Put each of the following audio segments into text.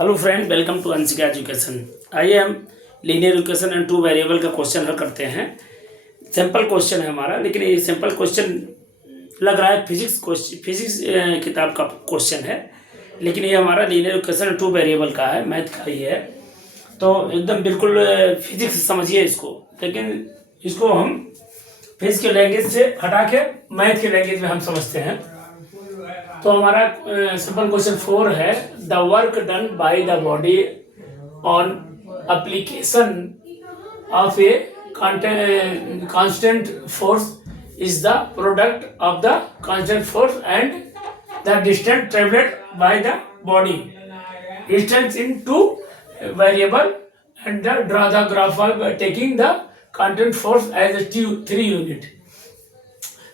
Hello friend, welcome to Anshika education. आइए हम linear equation and two variable का question हल करते हैं। सिंपल क्वेश्चन है हमारा, लेकिन ये सिंपल क्वेश्चन लग रहा है फिजिक्स किताब का क्वेश्चन है, लेकिन ये हमारा linear equation and two variable का है, मैथ का ही है। तो एकदम बिल्कुल फिजिक्स समझिए इसको, लेकिन इसको हम फिजिक्स के लैंग्वेज से हटा के मैथ के लैंग्वेज में हम समझते हैं। तो हमारा सिंपल क्वेश्चन 4 है, the work done by the body on application of a constant force is the product of the constant force and the distance travelled by the body, distance in two variable and draw the graph by taking the constant force as 3 unit.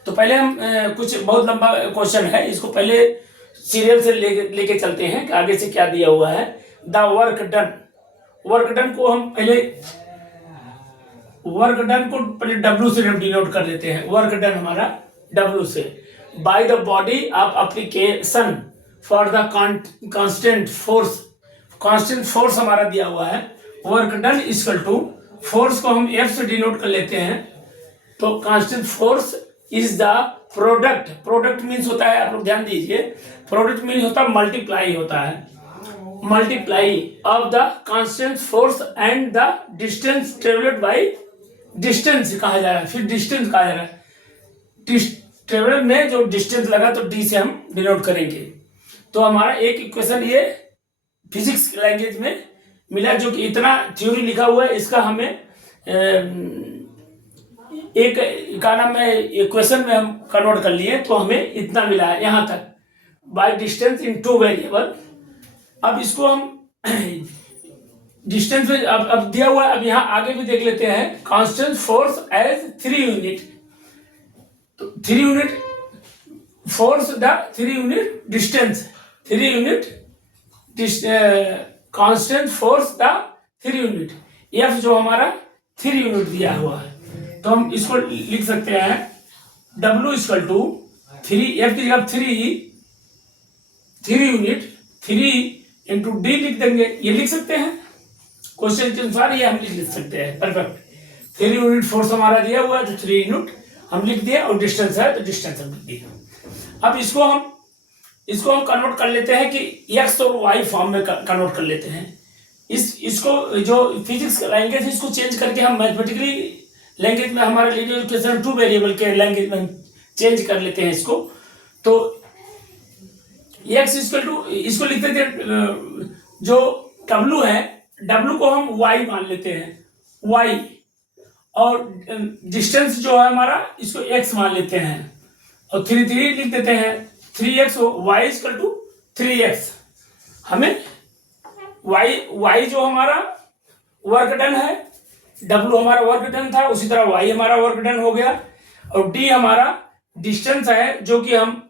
तो पहले हम कुछ बहुत लंबा question है, इसको पहले serial से लेके चलते हैं कि आगे से क्या दिया हुआ है। द वर्क डन को हम पहले W से डिनोट कर देते हैं। वर्क डन हमारा W से। By the body of application for the constant force हमारा दिया हुआ है। Work done equal to force को हम F से डिनोट कर लेते हैं। तो constant force is the product means होता है, आप लोग ध्यान दीजिए, प्रोडक्ट मीन्स होता है मल्टीप्लाई होता है, multiply of the constant force and the distance travelled by distance कहा जा रहा है। फिर डिस्टेंस कहा जा रहा है, ट्रेवल में जो डिस्टेंस लगा तो D से हम डिनोट करेंगे। तो हमारा एक इक्वेशन ये फिजिक्स लैंग्वेज में मिला, जो कि इतना थ्योरी लिखा हुआ है, इसका हमें एक का नाम है इक्वेशन में हम कन्वर्ट कर लिए, तो हमें इतना मिला है यहाँ तक, by distance in two variable. अब इसको हम डिस्टेंस में अब दिया हुआ है, अब यहाँ आगे भी देख लेते हैं। कांस्टेंट फोर्स एज 3 यूनिट, तो 3 unit force the 3 unit distance, 3 unit constant force the 3 unit. F जो हमारा 3 यूनिट दिया हुआ है, तो हम इसको लिख सकते हैं W इक्वल टू 3, F की जगह 3 यूनिट 3 इंटू D लिख देंगे। ये लिख सकते हैं क्वेश्चन के अनुसार, ये हम लिख सकते हैं। परफेक्ट। 3 यूनिट फोर्स हमारा दिया हुआ है, तो 3 यूनिट हम लिख दिया, और डिस्टेंस है तो डिस्टेंस हम लिख दिया। अब इसको हम कन्वर्ट कर लेते हैं कि X और Y फॉर्म में कन्वर्ट कर लेते हैं। इसको जो फिजिक्स का लैंग्वेज है, इसको चेंज करके हम मैथमेटिकली लैंग्वेज में, हमारे लीनियर इक्वेशन टू वेरिएबल के लैंग्वेज में चेंज कर लेते हैं इसको। तो X इक्वल टू, इसको लिख देते हैं, जो W है, W को हम Y मान लेते हैं, Y, और डिस्टेंस जो है हमारा, इसको X मान लेते हैं, और 3 लिख देते हैं। 3x Y equal to 3x। हमें Y जो हमारा वर्क डन है, W हमारा वर्क डन था, उसी तरह Y हमारा वर्क डन हो गया, और D हमारा डिस्टेंस है, जो कि हम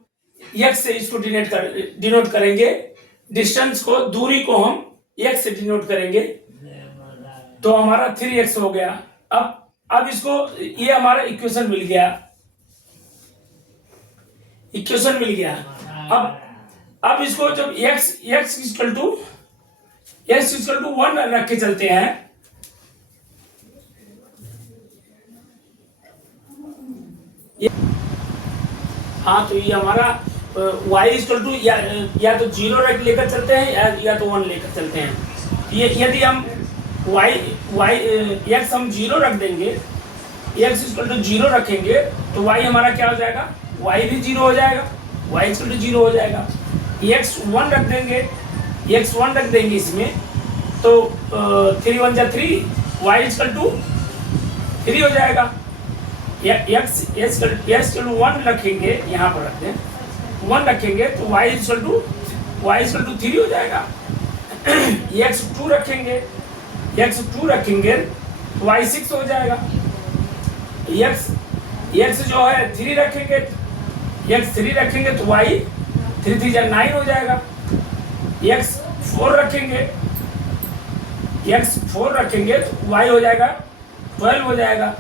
X से इसको डिनोट करेंगे। डिस्टेंस को, दूरी को हम X से डिनोट करेंगे, तो हमारा 3x हो गया। अब इसको, ये हमारा इक्वेशन मिल गया। अब इसको जब x इक्वल टू 1 रख के चलते हैं, हाँ, तो ये हमारा y इक्वल टू या तो 0 लेकर चलते हैं, या तो 1 लेकर चलते हैं। ये यदि हम x हम 0 रख देंगे, x इक्वल टू 0 रखेंगे, तो y हमारा क्या हो जाएगा, y भी 0 हो जाएगा, y इक्वल टू 0 हो जाएगा। x 1 रख देंगे इसमें, तो 3 1 जा 3, y इक्वल टू 3 हो जाएगा। x 1 रखेंगे, यहाँ पर रखते हैं 1 रखेंगे, तो y इक्वल टू 3 हो जाएगा। x 2 रखेंगे, तो y 6 हो जाएगा। x जो है 3 रखेंगे, तो y 3 3 जा 9 हो जाएगा। x 4 रखेंगे, तो y हो जाएगा 12 हो जाएगा।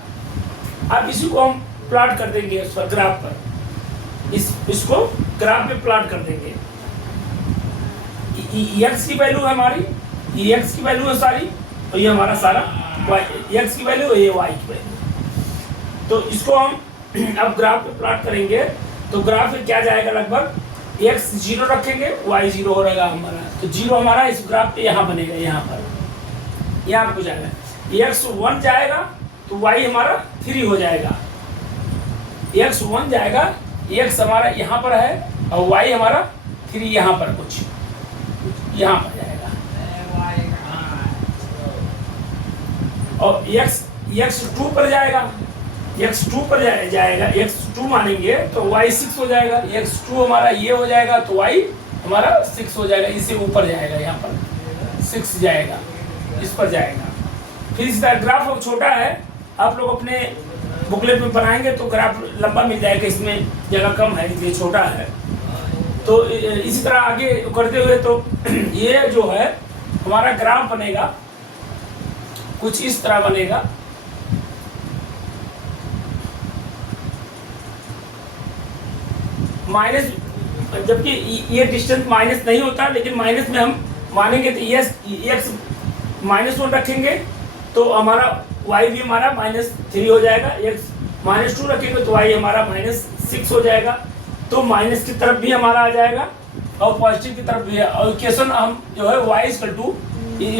अब इसी को हम प्लॉट कर देंगे उस पर, ग्राफ पर, इसको ग्राफ में प्लॉट कर देंगे। एक्स की वैल्यू है हमारी, ये एक्स की वैल्यू है सारी, और ये हमारा सारा एक्स की वैल्यू, ये वाई की वैल्यू। तो इसको हम अब ग्राफ पे प्लॉट करेंगे, तो ग्राफ में क्या जाएगा, लगभग एक्स 0 रखेंगे, वाई 0 हो रहेगा हमारा। तो 0 हमारा इस ग्राफ पे यहाँ बनेगा, यहाँ पर यहाँ पे जाएगा। एक्स 1 जाएगा तो वाई हमारा 3 हो जाएगा। एक्स 1 जाएगा, एक्स हमारा यहाँ पर है, और वाई हमारा 3 यहाँ पर कुछ यहाँ पर जाएगा। और एक्स 2 पर जाएगा, एक्स 2 पर जाएगा, एक्स 2 मानेंगे तो वाई 6 हो जाएगा। एक्स 2 हमारा ये हो जाएगा तो वाई हमारा 6 हो जाएगा। इससे ऊपर जाएगा, यहाँ पर 6 जाएगा, इस पर जाएगा। फिर इस तरह ग्राफ अब छोटा है, आप लोग अपने बुकलेट में बनाएंगे तो ग्राफ लंबा मिल जाएगा, इसमें जगह कम है इसलिए छोटा है। तो इसी तरह आगे करते हुए तो ये जो है हमारा ग्राफ बनेगा, कुछ इस तरह बनेगा। माइनस, जबकि ये डिस्टेंस माइनस नहीं होता, लेकिन माइनस में हम मानेंगे तो एक्स -1 रखेंगे तो हमारा वाई भी हमारा -3 हो जाएगा। एक्स -2 रखेंगे तो वाई हमारा -6 हो जाएगा। तो माइनस की तरफ भी हमारा आ जाएगा और पॉजिटिव की तरफ भी है। और इक्वेशन हम जो है y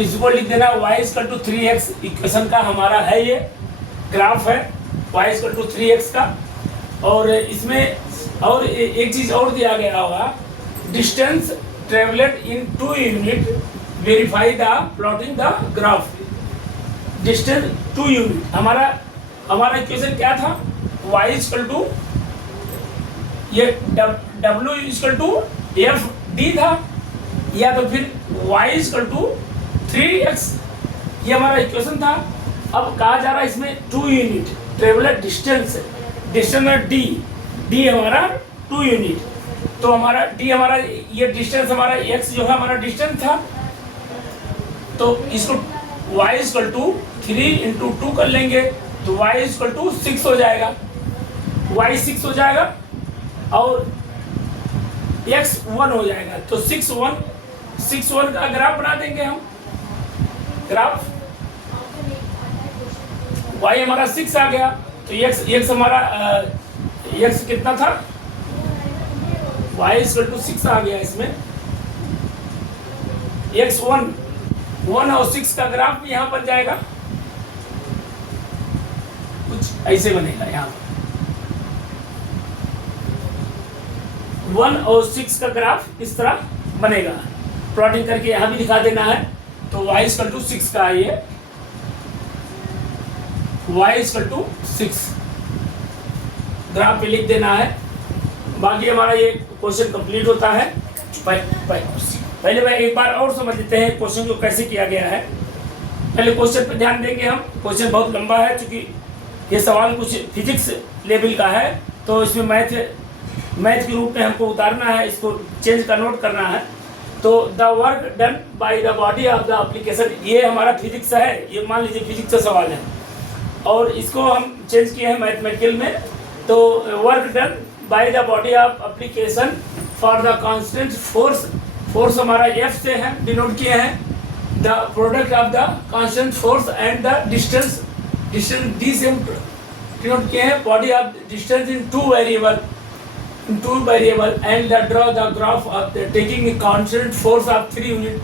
इसको लिख देना, y 3x इक्वेशन का हमारा है, ये ग्राफ है y 3x का। और इसमें और एक चीज और दिया गया होगा, distance travelled in 2 unit, verify the plotting the graph. Distance 2 unit हमारा इक्वेशन क्या था, y ये w f d था, या तो फिर y 3x, ये हमारा इक्वेशन था। अब कहा जा रहा है इसमें 2 यूनिट ट्रेवलेड डिस्टेंस में d हमारा 2 यूनिट। तो हमारा d हमारा ये डिस्टेंस हमारा x जो है हमारा डिस्टेंस था, तो इसको y 3 × 2 कर लेंगे तो y 6 हो जाएगा, y 6 हो जाएगा और x 1 हो जाएगा। तो 6 1 का ग्राफ बना देंगे हम। ग्राफ y हमारा 6 आ गया, तो x हमारा x कितना था, y 6 आ गया। इसमें x 1 और 6 का ग्राफ भी यहाँ बन जाएगा, कुछ ऐसे बनेगा। यहाँ 1 और 6 का ग्राफ इस तरह बनेगा, प्लॉटिंग करके यहाँ भी दिखा देना है। तो y 6 का है, ये y 6 ग्राफ पे लिख देना है। बाकी हमारा ये क्वेश्चन कंप्लीट होता है। पहले मैं एक बार और समझ लेते हैं क्वेश्चन को कैसे किया गया है। पहले क्वेश्चन पर ध्यान देंगे हम। क्वेश्चन बहुत लंबा है, क्योंकि ये सवाल कुछ फिजिक्स लेवल का है, तो इसमें मैथ के रूप में हमको उतारना है, इसको चेंज कन्वर्ट करना है। तो the work done by the body of the application, ये हमारा फिजिक्स है, ये मान लीजिए फिजिक्स का सवाल है, और इसको हम चेंज किए हैं मैथमेटिकल में। तो work done by the body of application for the constant force हमारा F से है, डिनोट किए हैं। The product of the constant force and the distance D से डिनोट किए हैं। Body of distance in 2 variable and draw the graph of taking constant force of 3 unit.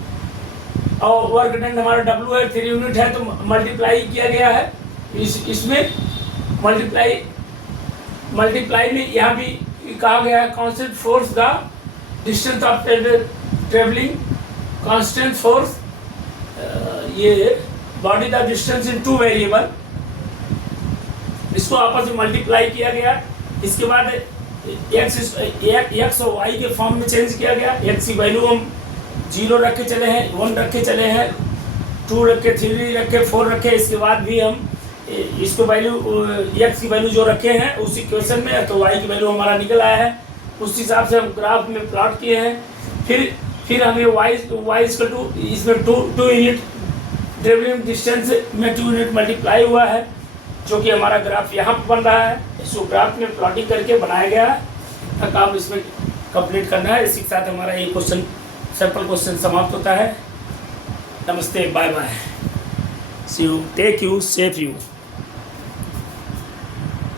और work done हमारा W है, 3 यूनिट है, तो मल्टीप्लाई किया गया है। इसमें मल्टीप्लाई में यहाँ भी कहा गया है constant force the distance of travelling, constant force ये body the distance in 2 variable, इसको आपस में मल्टीप्लाई किया गया। इसके बाद x और y के फॉर्म में चेंज किया गया। x की वैल्यू हम 0 रख के चले हैं, 1 रख के चले हैं, 2 रख के, 3 रख के, 4 रखे। इसके बाद भी हम इसको वैल्यू x की वैल्यू जो रखे हैं उस इक्वेशन में, तो y की वैल्यू हमारा निकल आया है, उस हिसाब से हम ग्राफ में प्लॉट किए हैं। फिर हमें y इसमें 2 यूनिट ट्रेवलिंग डिस्टेंस में 2 यूनिट मल्टीप्लाई हुआ है, जो कि हमारा ग्राफ यहाँ पर बन रहा है। इसको ग्राफ में प्लॉटिंग करके बनाया गया है, तक आप इसमें कंप्लीट करना है। इसी के साथ हमारा ये क्वेश्चन सिंपल क्वेश्चन समाप्त होता है। नमस्ते, bye bye, see you, take you, safe you.